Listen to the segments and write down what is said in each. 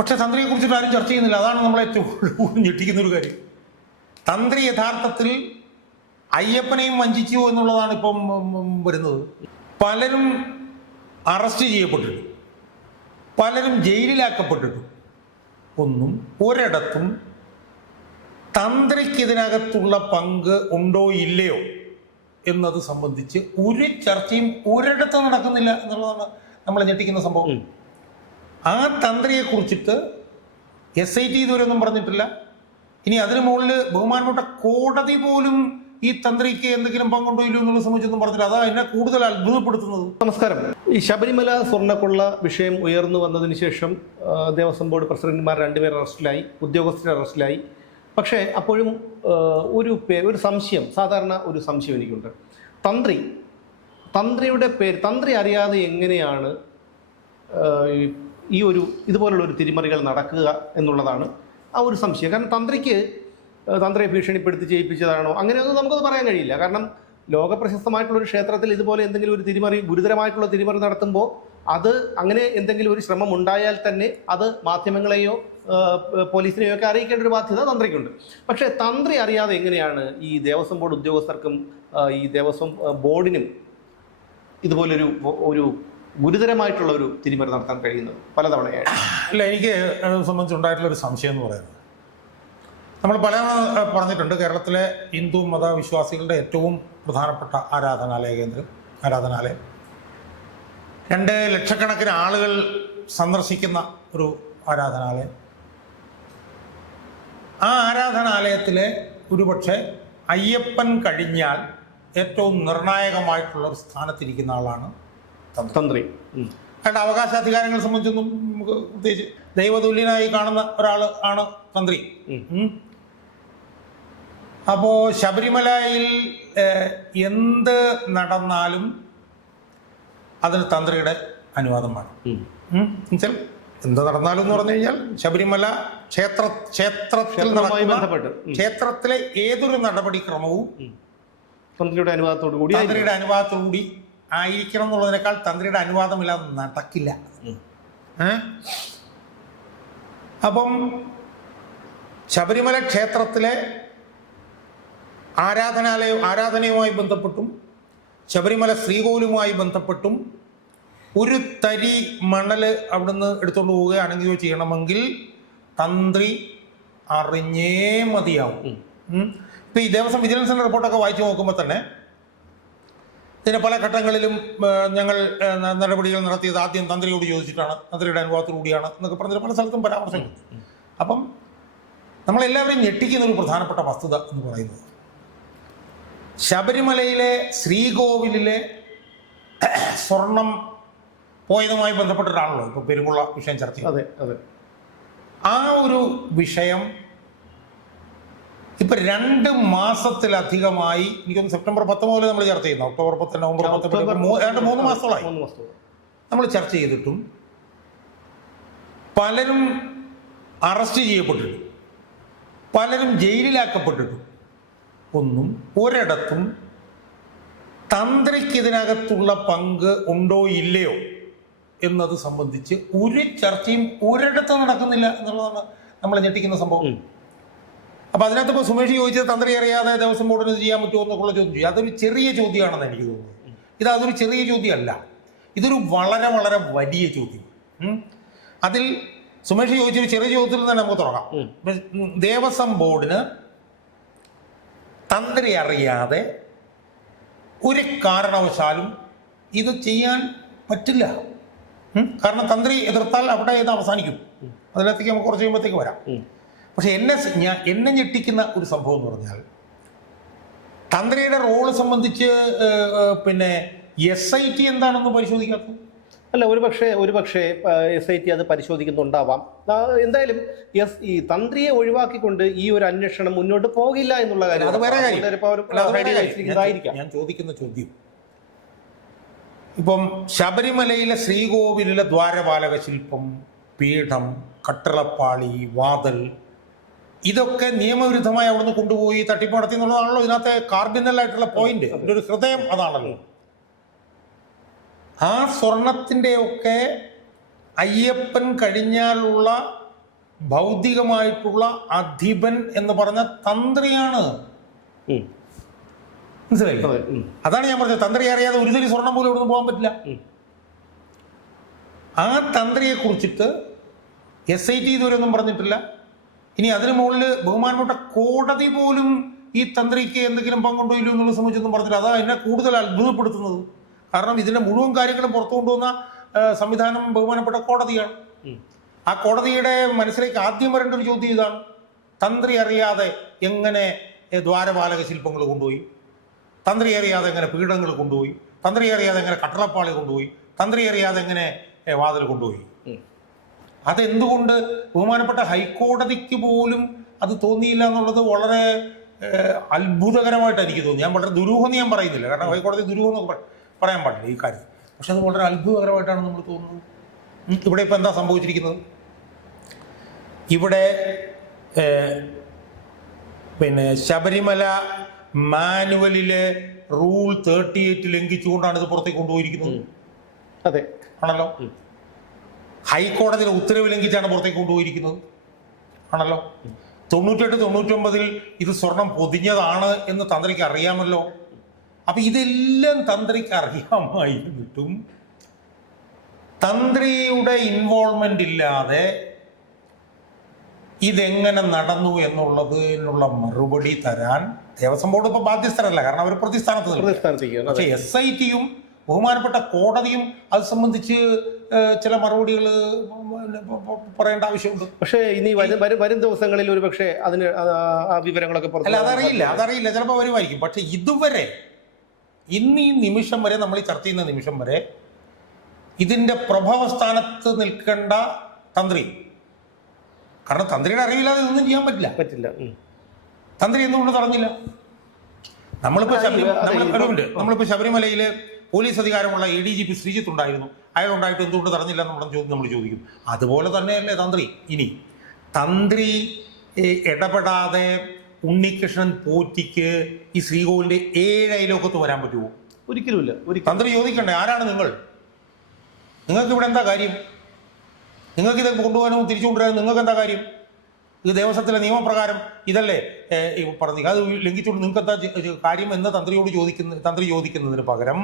പക്ഷെ തന്ത്രിയെ കുറിച്ചിട്ട് ആരും ചർച്ച ചെയ്യുന്നില്ല. അതാണ് നമ്മളെ ഏറ്റവും ഞെട്ടിക്കുന്ന ഒരു കാര്യം. തന്ത്രി യഥാർത്ഥത്തിൽ അയ്യപ്പനെയും വഞ്ചിച്ചു എന്നുള്ളതാണ് ഇപ്പം വരുന്നത്. പലരും അറസ്റ്റ് ചെയ്യപ്പെട്ടിട്ടു, പലരും ജയിലിലാക്കപ്പെട്ടിട്ടു. ഒന്നും ഒരിടത്തും തന്ത്രിക്ക് ഇതിനകത്തുള്ള പങ്ക് ഉണ്ടോ ഇല്ലയോ എന്നത് സംബന്ധിച്ച് ഒരു ചർച്ചയും ഒരിടത്തും നടക്കുന്നില്ല എന്നുള്ളതാണ് നമ്മളെ ഞെട്ടിക്കുന്ന സംഭവം. ആ തന്ത്രിയെ കുറിച്ചിട്ട് SIT ഇതുവരെയൊന്നും പറഞ്ഞിട്ടില്ല. ഇനി അതിനു മുകളിൽ ബഹുമാനപ്പെട്ട കോടതി പോലും ഈ തന്ത്രിക്ക് എന്തെങ്കിലും പങ്കുണ്ടോ ഇല്ലയോ എന്നുള്ളത് സംബന്ധിച്ചൊന്നും പറഞ്ഞില്ല. അതാ എന്നെ കൂടുതൽ അത്ഭുതപ്പെടുത്തുന്നത്. നമസ്കാരം. ഈ ശബരിമല സ്വർണ്ണക്കൊള്ള വിഷയം ഉയർന്നു വന്നതിന് ശേഷം ദേവസ്വം ബോർഡ് പ്രസിഡന്റുമാർ 2 പേർ അറസ്റ്റിലായി, ഉദ്യോഗസ്ഥർ അറസ്റ്റിലായി. പക്ഷേ അപ്പോഴും ഒരു സംശയം, സാധാരണ ഒരു സംശയം എനിക്കുണ്ട്. തന്ത്രിയുടെ പേര്, തന്ത്രി അറിയാതെ എങ്ങനെയാണ് ഇതുപോലുള്ള ഒരു തിരിമറികൾ നടക്കുക എന്നുള്ളതാണ് ആ ഒരു സംശയം. കാരണം തന്ത്രിയെ ഭീഷണിപ്പെടുത്തി ചെയ്യിപ്പിച്ചതാണോ അങ്ങനെയൊന്നും നമുക്കത് പറയാൻ കഴിയില്ല. കാരണം ലോകപ്രശസ്തമായിട്ടുള്ളൊരു ക്ഷേത്രത്തിൽ ഇതുപോലെ എന്തെങ്കിലും ഒരു ഗുരുതരമായിട്ടുള്ള തിരിമറി നടത്തുമ്പോൾ അത് അങ്ങനെ എന്തെങ്കിലും ഒരു ശ്രമം ഉണ്ടായാൽ തന്നെ അത് മാധ്യമങ്ങളെയോ പോലീസിനെയോ ഒക്കെ അറിയിക്കേണ്ട ഒരു ബാധ്യത തന്ത്രിക്കുണ്ട്. പക്ഷേ തന്ത്രി അറിയാതെ എങ്ങനെയാണ് ഈ ദേവസ്വം ബോർഡ് ഉദ്യോഗസ്ഥർക്കും ഈ ദേവസ്വം ബോർഡിനും ഇതുപോലൊരു ഗുരുതരമായിട്ടുള്ള ഒരു തിരിമറി നടത്താൻ കഴിയുന്നത് പലതവണയായിട്ട്? അല്ല, എനിക്ക് അത് സംബന്ധിച്ചുണ്ടായിട്ടുള്ളൊരു സംശയം എന്ന് പറയുന്നത്, നമ്മൾ പല പറഞ്ഞിട്ടുണ്ട്, കേരളത്തിലെ ഹിന്ദു മതവിശ്വാസികളുടെ ഏറ്റവും പ്രധാനപ്പെട്ട ആരാധനാലയം 2 ലക്ഷക്കണക്കിന് ആളുകൾ സന്ദർശിക്കുന്ന ഒരു ആരാധനാലയം. ആ ആരാധനാലയത്തിലെ ഒരുപക്ഷെ അയ്യപ്പൻ കഴിഞ്ഞാൽ ഏറ്റവും നിർണായകമായിട്ടുള്ള ഒരു സ്ഥാനത്തിരിക്കുന്ന ആളാണ് തന്ത്രി. അയാളുടെ അവകാശാധികാരങ്ങൾ സംബന്ധിച്ചൊന്നും നമുക്ക് പ്രത്യേകിച്ച് ദൈവതുല്യനായി കാണുന്ന ഒരാൾ ആണ് തന്ത്രി. അപ്പോൾ ശബരിമലയിൽ എന്ത് നടന്നാലും അതിന് തന്ത്രിയുടെ അനുവാദം വേണം. എന്നുവെച്ചാൽ എന്ത് നടന്നാലും എന്ന് പറഞ്ഞു കഴിഞ്ഞാൽ ശബരിമല ക്ഷേത്രത്തിലെ ഏതൊരു നടപടിക്രമവും തന്ത്രിയുടെ അനുവാദത്തോടുകൂടി ആയിരിക്കണം എന്നുള്ളതിനേക്കാൾ തന്ത്രിയുടെ അനുവാദമില്ലാതെ നടക്കില്ല. അപ്പം ശബരിമല ക്ഷേത്രത്തിലെ ആരാധനയുമായി ബന്ധപ്പെട്ടും ശബരിമല ശ്രീകോവിലുമായി ബന്ധപ്പെട്ടും ഒരു തരി മണൽ അവിടുന്ന് എടുത്തുകൊണ്ട് പോവുകയാണെങ്കിൽ ചെയ്യണമെങ്കിൽ തന്ത്രി അറിഞ്ഞേ മതിയാവും. ഇപ്പം ഈ ദേവസ്വം വിജിലൻസിൻ്റെ റിപ്പോർട്ടൊക്കെ വായിച്ചു നോക്കുമ്പോൾ തന്നെ ഇതിന് പല ഘട്ടങ്ങളിലും ഞങ്ങൾ നടപടികൾ നടത്തിയത് ആദ്യം തന്ത്രിയോട് ചോദിച്ചിട്ടാണ്, തന്ത്രിയുടെ അനുഭവത്തോടുകൂടിയാണ് എന്നൊക്കെ പറഞ്ഞിട്ട് പല സ്ഥലത്തും പരാമർശങ്ങൾ. അപ്പം നമ്മളെല്ലാവരും ഞെട്ടിക്കുന്ന ഒരു പ്രധാനപ്പെട്ട വസ്തുത എന്ന് പറയുന്നത്, ശബരിമലയിലെ ശ്രീകോവിലിലെ സ്വർണം പോയതുമായി ബന്ധപ്പെട്ടിട്ടാണല്ലോ ഇപ്പോൾ പെരുമുള്ള വിഷയം ചർച്ച ചെയ്യുന്നത്. ആ ഒരു വിഷയം ഇപ്പം 2 മാസത്തിലധികമായി, എനിക്കൊന്ന് സെപ്റ്റംബർ 10 മുതൽ നമ്മൾ ചർച്ച ചെയ്യുന്നു, ഒക്ടോബർ 10, നവംബർ 10, 3 മാസത്തോളായി നമ്മൾ ചർച്ച ചെയ്തിട്ടും പലരും അറസ്റ്റ് ചെയ്യപ്പെട്ടിട്ടു, പലരും ജയിലിലാക്കപ്പെട്ടിട്ടു. ഒന്നും ഒരിടത്തും തന്ത്രിക്ക് ഇതിനകത്തുള്ള പങ്ക് ഉണ്ടോ ഇല്ലയോ എന്നത് സംബന്ധിച്ച് ഒരു ചർച്ചയും ഒരിടത്തും നടക്കുന്നില്ല എന്നുള്ളതാണ് നമ്മളെ ഞെട്ടിക്കുന്ന സംഭവം. അപ്പം അതിനകത്ത് ഇപ്പോൾ സുമേഷ് ചോദിച്ചത് തന്ത്രി അറിയാതെ ദേവസ്വം ബോർഡിന് ചെയ്യാൻ പറ്റുമോ എന്നൊക്കെയുള്ള ചോദ്യം ചെയ്യും. അതൊരു ചെറിയ ചോദ്യമാണെന്ന് എനിക്ക് തോന്നുന്നത്. അതൊരു ചെറിയ ചോദ്യമല്ല, ഇതൊരു വളരെ വളരെ വലിയ ചോദ്യം. അതിൽ സുമേഷ് ചോദിച്ചൊരു ചെറിയ ചോദ്യത്തിൽ തന്നെ നമുക്ക് തുടങ്ങാം. ദേവസ്വം ബോർഡിന് തന്ത്രി അറിയാതെ ഒരു കാരണവശാലും ഇത് ചെയ്യാൻ പറ്റില്ല. കാരണം തന്ത്രി എതിർത്താൽ അവിടെ ഇത് അവസാനിക്കും. അതിനകത്തേക്ക് നമുക്ക് കുറച്ച് കഴിയുമ്പോഴത്തേക്ക് വരാം. പക്ഷെ എന്നെ ഞെട്ടിക്കുന്ന ഒരു സംഭവം എന്ന് പറഞ്ഞാൽ, തന്ത്രിയുടെ റോള് സംബന്ധിച്ച് പിന്നെ SIT എന്താണെന്ന് പരിശോധിക്കാത്തത്. അല്ല, ഒരുപക്ഷെ SIT അത് പരിശോധിക്കുന്നുണ്ടാവാം. എന്തായാലും ഈ തന്ത്രിയെ ഒഴിവാക്കിക്കൊണ്ട് ഈ ഒരു അന്വേഷണം മുന്നോട്ട് പോകില്ല എന്നുള്ള കാര്യം അത് വേറെ കാര്യം. ഞാൻ ചോദിക്കുന്ന ചോദ്യം, ഇപ്പം ശബരിമലയിലെ ശ്രീകോവിലിലെ ദ്വാരപാലക ശില്പം, പീഠം, കട്ടിളപ്പാളി, വാതിൽ, ഇതൊക്കെ നിയമവിരുദ്ധമായി അവിടുന്ന് കൊണ്ടുപോയി തട്ടിപ്പ് നടത്തി എന്നുള്ളതാണല്ലോ ഇതിനകത്തെ കാർഡിനലായിട്ടുള്ള പോയിന്റ്. ഇതിൻ്റെ ഒരു ഹൃദയം അതാണല്ലോ. ആ സ്വർണത്തിൻ്റെയൊക്കെ അയ്യപ്പൻ കഴിഞ്ഞാലുള്ള ഭൗതികമായിട്ടുള്ള അധിപൻ എന്ന് പറഞ്ഞ തന്ത്രിയാണ്. മനസ്സിലായില്ലേ? അതാണ് ഞാൻ പറഞ്ഞത്, തന്ത്രി അറിയാതെ ഒരു തരി സ്വർണം പോലും ഇവിടുന്ന് പോകാൻ പറ്റില്ല. ആ തന്ത്രിയെ കുറിച്ചിട്ട് SIT ഇതുവരെയൊന്നും പറഞ്ഞിട്ടില്ല. ഇനി അതിനു മുകളിൽ ബഹുമാനപ്പെട്ട കോടതി പോലും ഈ തന്ത്രിക്ക് എന്തെങ്കിലും പങ്കുണ്ടോ ഇല്ലയോ എന്നുള്ള സംബന്ധിച്ചൊന്നും പറഞ്ഞില്ല. അതാ എന്നെ കൂടുതൽ അത്ഭുതപ്പെടുത്തുന്നത്. കാരണം ഇതിന്റെ മുഴുവൻ കാര്യങ്ങളും പുറത്തു കൊണ്ടുവന്ന സംവിധാനം ബഹുമാനപ്പെട്ട കോടതിയാണ്. ആ കോടതിയുടെ മനസ്സിലേക്ക് ആദ്യം വരേണ്ട ഒരു ചോദ്യം ഇതാണ്: തന്ത്രി അറിയാതെ എങ്ങനെ ദ്വാരപാലക ശില്പങ്ങൾ കൊണ്ടുപോയി, തന്ത്രി അറിയാതെ എങ്ങനെ പീഠങ്ങൾ കൊണ്ടുപോയി, തന്ത്രി അറിയാതെ എങ്ങനെ കട്ടളപ്പാളി കൊണ്ടുപോയി, തന്ത്രി അറിയാതെ എങ്ങനെ വാതിൽ കൊണ്ടുപോയി. അതെന്തുകൊണ്ട് ബഹുമാനപ്പെട്ട ഹൈക്കോടതിക്ക് പോലും അത് തോന്നിയില്ല എന്നുള്ളത് വളരെ അത്ഭുതകരമായിട്ട് എനിക്ക് തോന്നി. ഞാൻ വളരെ ദുരൂഹം ഞാൻ പറയുന്നില്ല, കാരണം ഹൈക്കോടതി ദുരൂഹം എന്നൊക്കെ പറയാൻ പാടില്ല ഈ കാര്യത്തിൽ. പക്ഷെ അത് വളരെ അത്ഭുതകരമായിട്ടാണ് നമ്മൾ തോന്നുന്നത്. ഇവിടെ ഇപ്പം എന്താ സംഭവിച്ചിരിക്കുന്നത്? ഇവിടെ പിന്നെ ശബരിമല മാനുവലിലെ റൂൾ 38 ലംഘിച്ചുകൊണ്ടാണ് ഇത് പുറത്തേക്ക് കൊണ്ടുപോയിരിക്കുന്നത്. അതെ, ആണല്ലോ. ഹൈക്കോടതിയുടെ ഉത്തരവ് ലംഘിച്ചാണ് പുറത്തേക്ക് കൊണ്ടുപോയിരിക്കുന്നത്. ആണല്ലോ. 98-99 ഇത് സ്വർണം പൊതിഞ്ഞതാണ് എന്ന് തന്ത്രിക്ക് അറിയാമല്ലോ. അപ്പൊ ഇതെല്ലാം തന്ത്രിക്ക് അറിയാമായിരുന്നിട്ടും തന്ത്രിയുടെ ഇൻവോൾവ്മെന്റ് ഇല്ലാതെ ഇതെങ്ങനെ നടന്നു എന്നുള്ളതിനുള്ള മറുപടി തരാൻ ദേവസ്വം ബോർഡ് ഇപ്പൊ ബാധ്യസ്ഥരല്ല, കാരണം അവർ പ്രതിസ്ഥാനത്ത് നിൽക്കും. പക്ഷെ SITയും ബഹുമാനപ്പെട്ട കോടതിയും അത് സംബന്ധിച്ച് ചില മറുപടികൾ പറയേണ്ട ആവശ്യമുണ്ട്. പക്ഷേ ഇനി വരും ദിവസങ്ങളിൽ ഒരു പക്ഷേ അതിന് ആ വിവരങ്ങളൊക്കെ അല്ല, അതറിയില്ല, ചിലപ്പോൾ വരുമായിരിക്കും. പക്ഷെ ഇതുവരെ ഇന്ന് ഈ നിമിഷം വരെ, നമ്മൾ ഈ ചർച്ച ചെയ്യുന്ന നിമിഷം വരെ ഇതിന്റെ പ്രഭവ സ്ഥാനത്ത് നിൽക്കേണ്ട തന്ത്രി, കാരണം തന്ത്രിയുടെ അറിവില്ലാതെ ഇതൊന്നും ചെയ്യാൻ പറ്റില്ല. തന്ത്രി എന്തുകൊണ്ട് തടഞ്ഞില്ല? നമ്മളിപ്പോ ശബരിമലയില് പോലീസ് അധികാരമുള്ള ADGP ശ്രീജിത്ത് ഉണ്ടായിരുന്നു. അയാളുണ്ടായിട്ട് എന്തുകൊണ്ട് തടഞ്ഞില്ല എന്നുള്ള ചോദ്യം നമ്മൾ ചോദിക്കും. അതുപോലെ തന്നെയല്ലേ തന്ത്രി. ഇനി തന്ത്രി ഇടപെടാതെ ഉണ്ണികൃഷ്ണൻ പോറ്റിക്ക് ഈ ശ്രീകോവിലിന്റെ 7 അയലോക്കത്ത് വരാൻ പറ്റുമോ? ഒരിക്കലുമില്ല. തന്ത്രി ചോദിക്കണ്ടേ, ആരാണ് നിങ്ങൾക്ക് ഇവിടെ എന്താ കാര്യം? നിങ്ങൾക്ക് ഇത് കൊണ്ടുപോകാനും തിരിച്ചു കൊണ്ടുവരാനും നിങ്ങൾക്ക് എന്താ കാര്യം? ഇത് ദേവസ്വത്തിലെ നിയമപ്രകാരം ഇതല്ലേ പറഞ്ഞു, അത് ലംഘിച്ചുകൊണ്ട് നിങ്ങൾക്ക് എന്താ കാര്യം എന്ന് തന്ത്രി ചോദിക്കുന്നതിന് പകരം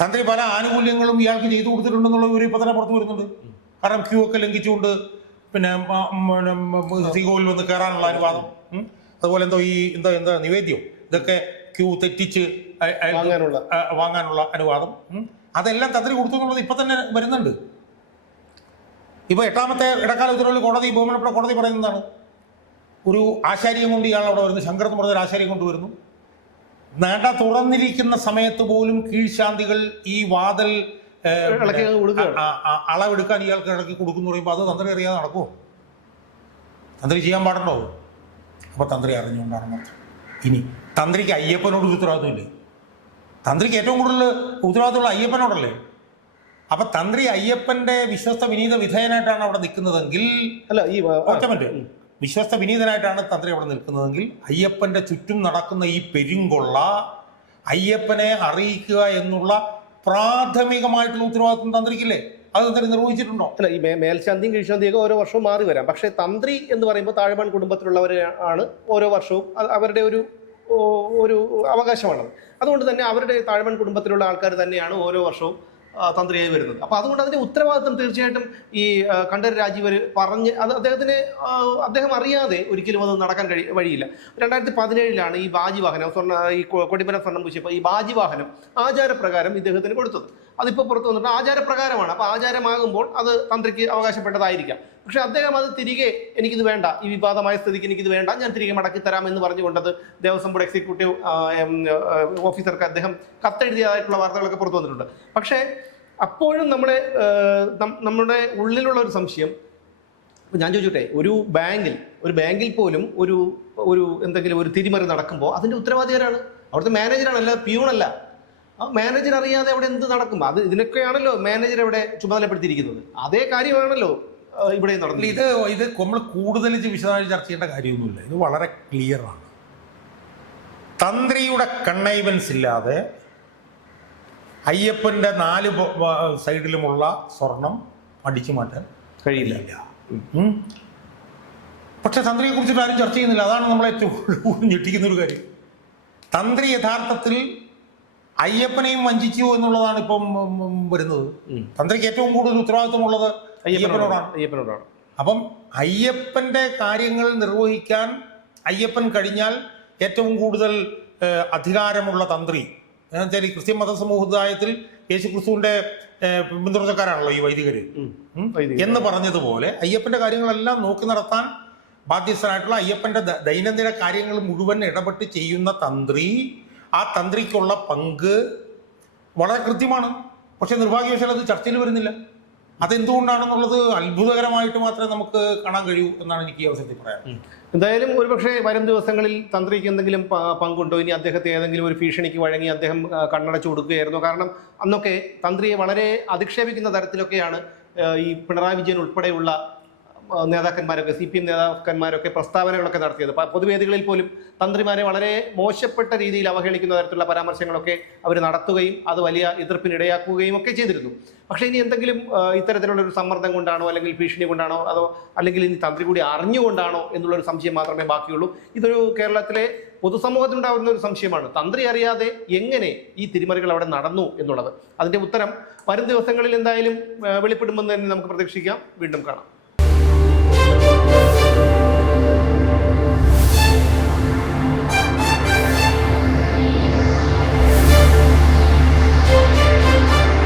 തന്ത്രി പല ആനുകൂല്യങ്ങളും ഇയാൾക്ക് ചെയ്തു കൊടുത്തിട്ടുണ്ടെന്നുള്ള ഒരു ഇപ്പൊ തന്നെ പുറത്തു വരുന്നുണ്ട്. കാരണം ക്യൂ ഒക്കെ ലംഘിച്ചുകൊണ്ട് പിന്നെ ശ്രീകോവിൽ വന്ന് കയറാനുള്ള അനുവാദം, അതുപോലെ എന്താ നിവേദ്യം, ഇതൊക്കെ ക്യൂ തെറ്റിച്ച് വാങ്ങാനുള്ള അനുവാദം, അതെല്ലാം തന്ത്രി കൊടുത്തു എന്നുള്ളത് ഇപ്പൊ തന്നെ വരുന്നുണ്ട്. ഇപ്പൊ 8ാമത്തെ ഇടക്കാല ഉത്തരവിൽ ബഹുമാനപ്പെട്ട കോടതി പറയുന്നതാണ്, ഒരു ആശാരിയെ കൊണ്ട് ഇയാൾ അവിടെ വരുന്നു, ശങ്കർ എന്ന് പറഞ്ഞ ഒരു ആശാരിയെ കൊണ്ടുവരുന്നു. നട തുറന്നിരിക്കുന്ന സമയത്ത് പോലും കീഴ്ശാന്തികൾ ഈ വാതിൽ അളവെടുക്കാൻ ഇയാൾക്ക് ഇടയ്ക്ക് കൊടുക്കുന്നു പറയുമ്പോൾ അത് തന്ത്രി അറിയാതെ നടക്കുമോ? തന്ത്രി ചെയ്യാൻ പാടുണ്ടോ? അപ്പൊ തന്ത്രി അറിഞ്ഞുകൊണ്ടാണ് മാത്രം. ഇനി തന്ത്രിക്ക് അയ്യപ്പനോട് ഉത്തരവാദിത്വമില്ലേ? തന്ത്രിക്ക് ഏറ്റവും കൂടുതൽ ഉത്തരവാദിത്തമുള്ള അയ്യപ്പനോടല്ലേ? അപ്പൊ തന്ത്രി അയ്യപ്പന്റെ വിശ്വസ്ത വിനീത വിധേയനായിട്ടാണ് അവിടെ നിൽക്കുന്നതെങ്കിൽ, വിശ്വസ്ത വിനീതനായിട്ടാണ് തന്ത്രി അവിടെ നിൽക്കുന്നതെങ്കിൽ അയ്യപ്പന്റെ ചുറ്റും നടക്കുന്ന ഈ പെരുങ്കൊള്ള അയ്യപ്പനെ അറിയിക്കുക എന്നുള്ള പ്രാഥമികമായിട്ടുള്ള ഉത്തരവാദിത്വം തന്ത്രിക്കില്ലേ? അത് തന്ത്രി നിർവഹിച്ചിട്ടുണ്ടോ? അല്ല, ഈ മേൽശാന്തിയും കീഴ്ശാന്തിയൊക്കെ ഓരോ വർഷവും മാറി വരാം. പക്ഷേ തന്ത്രി എന്ന് പറയുമ്പോൾ താഴ്വാൻ കുടുംബത്തിലുള്ളവരാണ് ഓരോ വർഷവും അവരുടെ ഒരു അവകാശമാണത്. അതുകൊണ്ട് തന്നെ അവരുടെ താഴ്വാൻ കുടുംബത്തിലുള്ള ആൾക്കാർ തന്നെയാണ് ഓരോ വർഷവും തന്ത്രിയായി വരുന്നത്. അപ്പോൾ അതുകൊണ്ട് അതിന്റെ ഉത്തരവാദിത്വം തീർച്ചയായിട്ടും ഈ കണ്ഠരര് രാജീവർ പറഞ്ഞ് അത് അദ്ദേഹം അറിയാതെ ഒരിക്കലും അത് നടക്കാൻ വഴിയില്ല. 2017 ഈ ബാജിവാഹനം ഈ കൊടിമരം സ്വർണ്ണം പൂശിയപ്പോൾ ഈ ബാജിവാഹനം ആചാരപ്രകാരം ഇദ്ദേഹത്തിന് കൊടുത്തത്. അതിപ്പോൾ പുറത്തു വന്നിട്ട് ആചാരപ്രകാരമാണ്. അപ്പോൾ ആചാരമാകുമ്പോൾ അത് തന്ത്രിക്ക് അവകാശപ്പെട്ടതായിരിക്കാം. പക്ഷെ അദ്ദേഹം അത് തിരികെ എനിക്കിത് വേണ്ട, ഈ വിവാദമായ സ്ഥിതിക്ക് എനിക്കിത് വേണ്ട, ഞാൻ തിരികെ മടക്കി തരാമെന്ന് പറഞ്ഞുകൊണ്ടത് ദേവസ്വം ബോർഡ് എക്സിക്യൂട്ടീവ് ഓഫീസർക്ക് അദ്ദേഹം കത്തെഴുതിയതായിട്ടുള്ള വാർത്തകളൊക്കെ പുറത്തു വന്നിട്ടുണ്ട്. പക്ഷേ അപ്പോഴും നമ്മുടെ ഉള്ളിലുള്ള ഒരു സംശയം, ഞാൻ ചോദിച്ചോട്ടെ, ഒരു ബാങ്കിൽ പോലും ഒരു എന്തെങ്കിലും ഒരു തിരിമറി നടക്കുമ്പോൾ അതിൻ്റെ ഉത്തരവാദിയാരാണ്? അവിടുത്തെ മാനേജറാണ്, അല്ല പ്യൂണല്ല. ആ മാനേജർ അറിയാതെ അവിടെ എന്ത് നടക്കും? ഇതിനൊക്കെയാണല്ലോ മാനേജർ അവിടെ ചുമതലപ്പെടുത്തിയിരിക്കുന്നത്. അതേ കാര്യമാണല്ലോ ഇവിടെ നടന്നത്. ഇത് നമ്മൾ കൂടുതൽ വിശദമായി ചർച്ച ചെയ്യേണ്ട കാര്യമൊന്നുമില്ല. ഇത് വളരെ ക്ലിയറാണ്. തന്ത്രിയുടെ കണ്ണൈവൻസ് ഇല്ലാതെ അയ്യപ്പന്റെ 4 സൈഡിലുമുള്ള സ്വർണം അടിച്ചു മാറ്റാൻ കഴിയില്ല. പക്ഷെ തന്ത്രിയെ കുറിച്ചിട്ട് ആരും ചർച്ച ചെയ്യുന്നില്ല. അതാണ് നമ്മളെ ഏറ്റവും ഞെട്ടിക്കുന്ന ഒരു കാര്യം. തന്ത്രി യഥാർത്ഥത്തിൽ അയ്യപ്പനെയും വഞ്ചിച്ചു എന്നുള്ളതാണ് ഇപ്പം വരുന്നത്. തന്ത്രിക്ക് ഏറ്റവും കൂടുതൽ ഉത്തരവാദിത്വമുള്ളത് അയ്യപ്പനോടാണ്. അപ്പം അയ്യപ്പന്റെ കാര്യങ്ങൾ നിർവഹിക്കാൻ അയ്യപ്പൻ കഴിഞ്ഞാൽ ഏറ്റവും കൂടുതൽ അധികാരമുള്ള തന്ത്രി എന്ന് വെച്ചാൽ ഈ ക്രിസ്ത്യൻ മതസമുദായത്തിൽ യേശു ക്രിസ്തുവിന്റെ പിന്തുടർച്ചക്കാരാണല്ലോ ഈ വൈദികര് എന്ന് പറഞ്ഞതുപോലെ അയ്യപ്പന്റെ കാര്യങ്ങളെല്ലാം നോക്കി നടത്താൻ ബാധ്യസ്ഥനായിട്ടുള്ള അയ്യപ്പന്റെ ദൈനംദിന കാര്യങ്ങൾ മുഴുവൻ ഇടപെട്ട് ചെയ്യുന്ന തന്ത്രി, ആ തന്ത്രിക്കുള്ള പങ്ക് വളരെ കൃത്യമാണ്. പക്ഷെ നിർഭാഗ്യവശാൽ അത് ചർച്ചയിൽ വരുന്നില്ല. അതെന്തുകൊണ്ടാണെന്നുള്ളത് അത്ഭുതകരമായിട്ട് മാത്രമേ നമുക്ക് കാണാൻ കഴിയൂ എന്നാണ് എനിക്ക് ഈ അവസരത്തിൽ പറയാൻ. എന്തായാലും ഒരുപക്ഷെ വരും ദിവസങ്ങളിൽ തന്ത്രിക്ക് എന്തെങ്കിലും പങ്കുണ്ടോ? ഇനി അദ്ദേഹത്തെ ഏതെങ്കിലും ഒരു ഭീഷണിക്ക് വഴങ്ങി അദ്ദേഹം കണ്ണടച്ചു കൊടുക്കുകയായിരുന്നു? കാരണം അന്നൊക്കെ തന്ത്രിയെ വളരെ അധിക്ഷേപിക്കുന്ന തരത്തിലൊക്കെയാണ് ഈ പിണറായി വിജയൻ ഉൾപ്പെടെയുള്ള നേതാക്കന്മാരൊക്കെ, CPM നേതാക്കന്മാരൊക്കെ പ്രസ്താവനകളൊക്കെ നടത്തിയത്. പൊതുവേദികളിൽ പോലും തന്ത്രിമാരെ വളരെ മോശപ്പെട്ട രീതിയിൽ അവഹേളിക്കുന്ന തരത്തിലുള്ള പരാമർശങ്ങളൊക്കെ അവർ നടത്തുകയും അത് വലിയ എതിർപ്പിനിടയാക്കുകയും ഒക്കെ ചെയ്തിരുന്നു. പക്ഷേ ഇനി എന്തെങ്കിലും ഇത്തരത്തിലുള്ള ഒരു സമ്മർദ്ദം കൊണ്ടാണോ അല്ലെങ്കിൽ ഭീഷണി കൊണ്ടാണോ അല്ലെങ്കിൽ ഇനി തന്ത്രി കൂടി അറിഞ്ഞുകൊണ്ടാണോ എന്നുള്ളൊരു സംശയം മാത്രമേ ബാക്കിയുള്ളൂ. ഇതൊരു കേരളത്തിലെ പൊതുസമൂഹത്തിനുണ്ടാകുന്ന ഒരു സംശയമാണ്. തന്ത്രി അറിയാതെ എങ്ങനെ ഈ തിരിമറികൾ അവിടെ നടന്നു എന്നുള്ളത്. അതിൻ്റെ ഉത്തരം വരും ദിവസങ്ങളിൽ എന്തായാലും വെളിപ്പെടുമെന്ന് തന്നെ നമുക്ക് പ്രതീക്ഷിക്കാം. വീണ്ടും കാണാം.